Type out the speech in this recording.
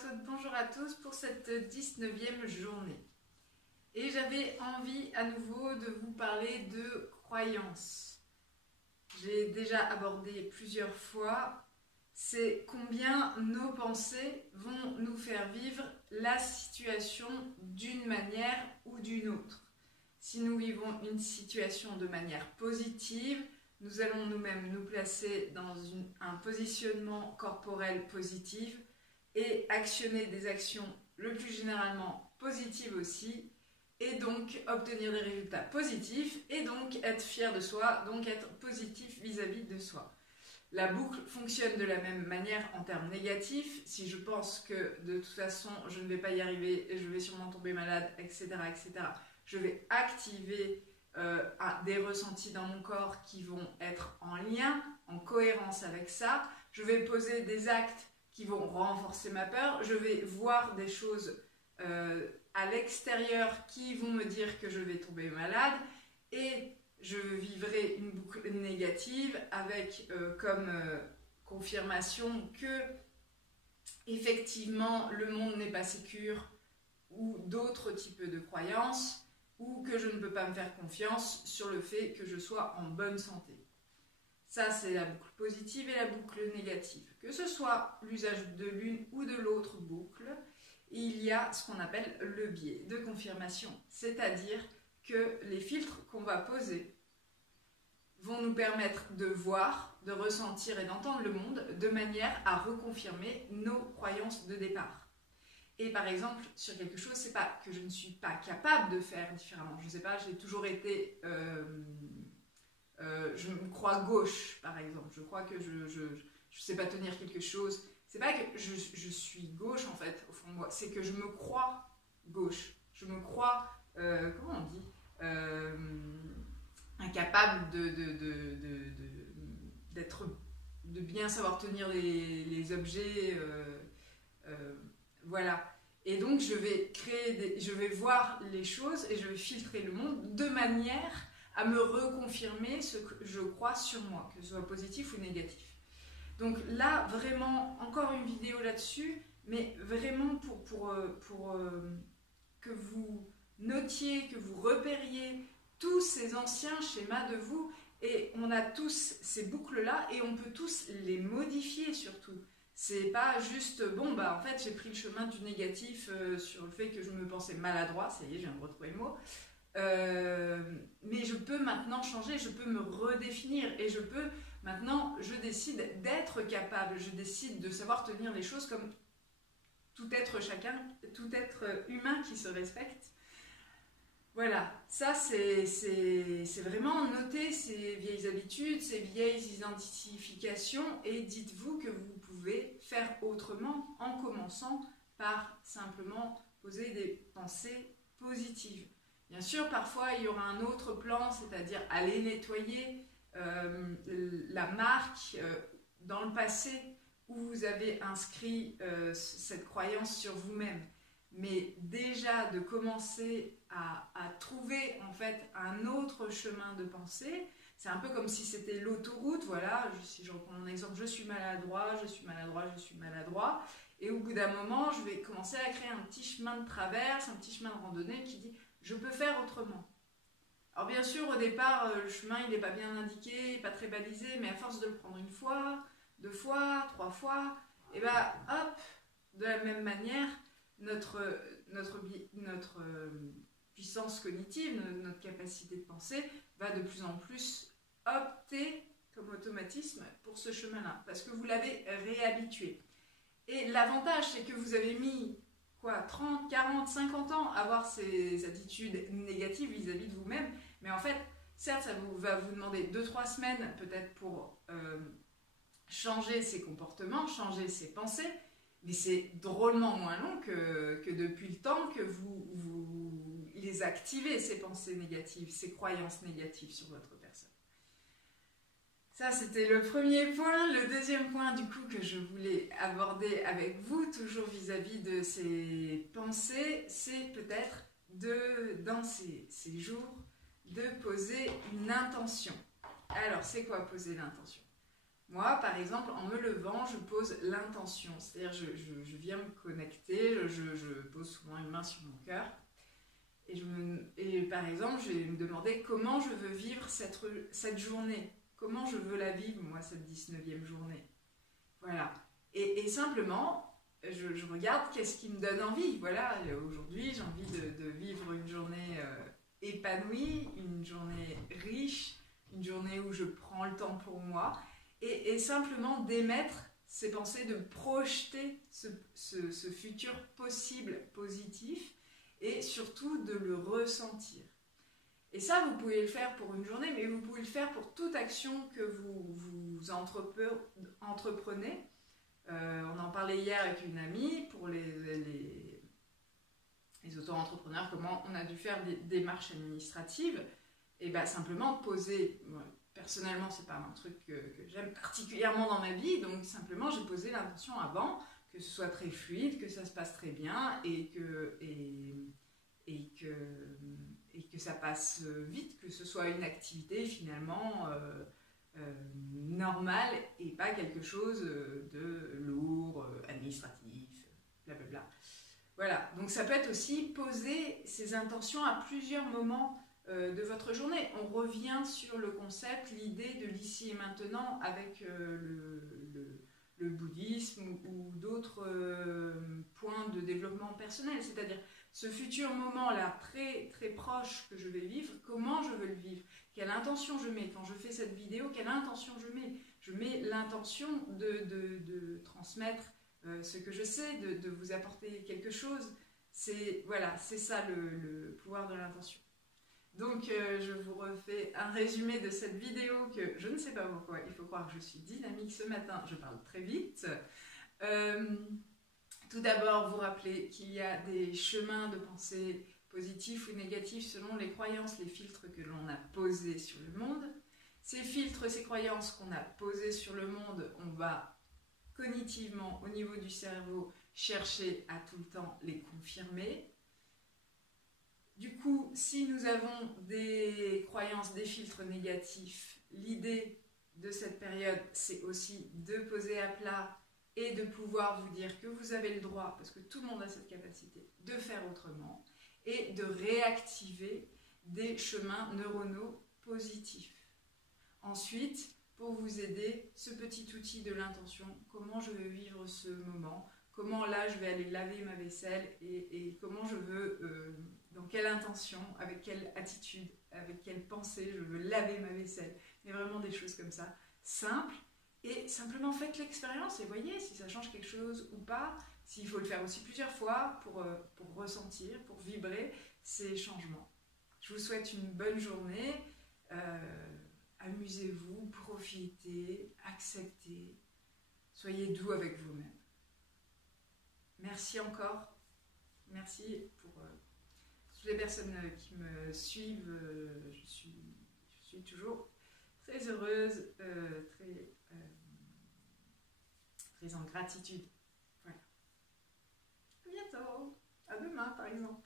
toutes, bonjour à tous pour cette 19e journée. Et j'avais envie à nouveau de vous parler de croyances. J'ai déjà abordé plusieurs fois, c'est combien nos pensées vont nous faire vivre la situation d'une manière ou d'une autre. Si nous vivons une situation de manière positive, nous allons nous-mêmes nous placer dans un positionnement corporel positif et actionner des actions le plus généralement positives aussi, et donc obtenir des résultats positifs, et donc être fier de soi, donc être positif vis-à-vis de soi. La boucle fonctionne de la même manière en termes négatifs. Si je pense que de toute façon je ne vais pas y arriver, je vais sûrement tomber malade, etc., je vais activer des ressentis dans mon corps qui vont être en lien, en cohérence avec ça. Je vais poser des actes qui vont renforcer ma peur. Je vais voir des choses à l'extérieur qui vont me dire que je vais tomber malade, et je vivrai une boucle négative avec comme confirmation que effectivement le monde n'est pas sécure, ou d'autres types de croyances, ou que je ne peux pas me faire confiance sur le fait que je sois en bonne santé. Ça, c'est la boucle positive et la boucle négative. Que ce soit l'usage de l'une ou de l'autre boucle, il y a ce qu'on appelle le biais de confirmation. C'est-à-dire que les filtres qu'on va poser vont nous permettre de voir, de ressentir et d'entendre le monde de manière à reconfirmer nos croyances de départ. Et par exemple, sur quelque chose, c'est pas que je ne suis pas capable de faire différemment. Je ne sais pas, j'ai toujours été... je me crois gauche, par exemple. Je crois que je sais pas tenir quelque chose. C'est pas que je suis gauche, en fait, au fond de moi. C'est que je me crois gauche. Je me crois... comment on dit incapable de bien savoir tenir les objets... voilà. Et donc je vais voir les choses et je vais filtrer le monde de manière à me reconfirmer ce que je crois sur moi, que ce soit positif ou négatif. Donc là, vraiment, encore une vidéo là-dessus, mais vraiment pour que vous notiez, que vous repériez tous ces anciens schémas de vous, et on a tous ces boucles-là et on peut tous les modifier surtout. C'est pas juste, bon bah en fait j'ai pris le chemin du négatif sur le fait que je me pensais maladroit, ça y est, je viens de retrouver le mot, mais je peux maintenant changer, je peux me redéfinir, et je peux maintenant, je décide d'être capable, je décide de savoir tenir les choses comme tout être humain qui se respecte. Voilà, ça c'est vraiment noter ces vieilles habitudes, ces vieilles identifications, et dites-vous que vous pouvez faire autrement en commençant par simplement poser des pensées positives. Bien sûr, parfois il y aura un autre plan, c'est-à-dire aller nettoyer la marque dans le passé où vous avez inscrit cette croyance sur vous-même. Mais déjà de commencer à trouver en fait un autre chemin de pensée, c'est un peu comme si c'était l'autoroute. Voilà, si je reprends mon exemple, je suis maladroit, et au bout d'un moment, je vais commencer à créer un petit chemin de traverse, un petit chemin de randonnée qui dit « je peux faire autrement ». Alors bien sûr, au départ, le chemin il n'est pas bien indiqué, pas très balisé, mais à force de le prendre une fois, deux fois, trois fois, et bien hop, de la même manière, notre puissance cognitive, notre capacité de penser va de plus en plus opter comme automatisme pour ce chemin-là, parce que vous l'avez réhabitué. Et l'avantage, c'est que vous avez mis 30, 40, 50 ans à avoir ces attitudes négatives vis-à-vis de vous-même, mais en fait, certes, ça va vous demander 2-3 semaines peut-être pour changer ses comportements, changer ses pensées, mais c'est drôlement moins long que depuis le temps que vous les activez, ces pensées négatives, ces croyances négatives sur votre personne. Ça, c'était le premier point. Le deuxième point, du coup, que je voulais aborder avec vous, toujours vis-à-vis de ces pensées, c'est peut-être dans ces jours, de poser une intention. Alors, c'est quoi poser l'intention ? Moi, par exemple, en me levant, je pose l'intention. C'est-à-dire, je viens me connecter, je pose souvent une main sur mon cœur. Et par exemple, je vais me demander comment je veux vivre cette journée. Comment je veux la vivre, moi, cette 19e journée. Voilà. Et simplement, je regarde qu'est-ce qui me donne envie. Voilà, aujourd'hui, j'ai envie de vivre une journée épanouie, une journée riche, une journée où je prends le temps pour moi. Et simplement d'émettre ces pensées, de projeter ce futur possible positif et surtout de le ressentir. Et ça, vous pouvez le faire pour une journée, mais vous pouvez le faire pour toute action que vous entreprenez. On en parlait hier avec une amie pour les auto-entrepreneurs, comment on a dû faire des démarches administratives. Et bien simplement poser, personnellement c'est pas un truc que j'aime particulièrement dans ma vie, donc simplement j'ai posé l'intention avant que ce soit très fluide, que ça se passe très bien et que ça passe vite, que ce soit une activité finalement normale et pas quelque chose de lourd, administratif, blablabla. Voilà, donc ça peut être aussi poser ses intentions à plusieurs moments de votre journée. On revient sur le concept, l'idée de l'ici et maintenant avec le bouddhisme ou d'autres points de développement personnel, c'est-à-dire ce futur moment-là, très, très proche que je vais vivre, comment je veux le vivre, quelle intention je mets. Quand je fais cette vidéo, quelle intention je mets? Je mets l'intention de transmettre ce que je sais, de vous apporter quelque chose. Voilà, c'est ça le pouvoir de l'intention. Donc je vous refais un résumé de cette vidéo que je ne sais pas pourquoi, il faut croire que je suis dynamique ce matin, je parle très vite. Tout d'abord, vous rappelez qu'il y a des chemins de pensée positifs ou négatifs selon les croyances, les filtres que l'on a posés sur le monde. Ces filtres, ces croyances qu'on a posées sur le monde, on va cognitivement, au niveau du cerveau, chercher à tout le temps les confirmer. Du coup, si nous avons des croyances, des filtres négatifs, l'idée de cette période, c'est aussi de poser à plat et de pouvoir vous dire que vous avez le droit, parce que tout le monde a cette capacité, de faire autrement et de réactiver des chemins neuronaux positifs. Ensuite, pour vous aider, ce petit outil de l'intention, comment je veux vivre ce moment, comment là je vais aller laver ma vaisselle et comment je veux, dans quelle intention, avec quelle attitude, avec quelle pensée je veux laver ma vaisselle. Il y a vraiment des choses comme ça, simples. Et simplement faites l'expérience et voyez si ça change quelque chose ou pas, s'il faut le faire aussi plusieurs fois pour ressentir, pour vibrer ces changements. Je vous souhaite une bonne journée, amusez-vous, profitez, acceptez, soyez doux avec vous-même. Merci encore, merci pour toutes les personnes qui me suivent, je suis toujours très heureuse, très en gratitude. Voilà. À bientôt. À demain, par exemple.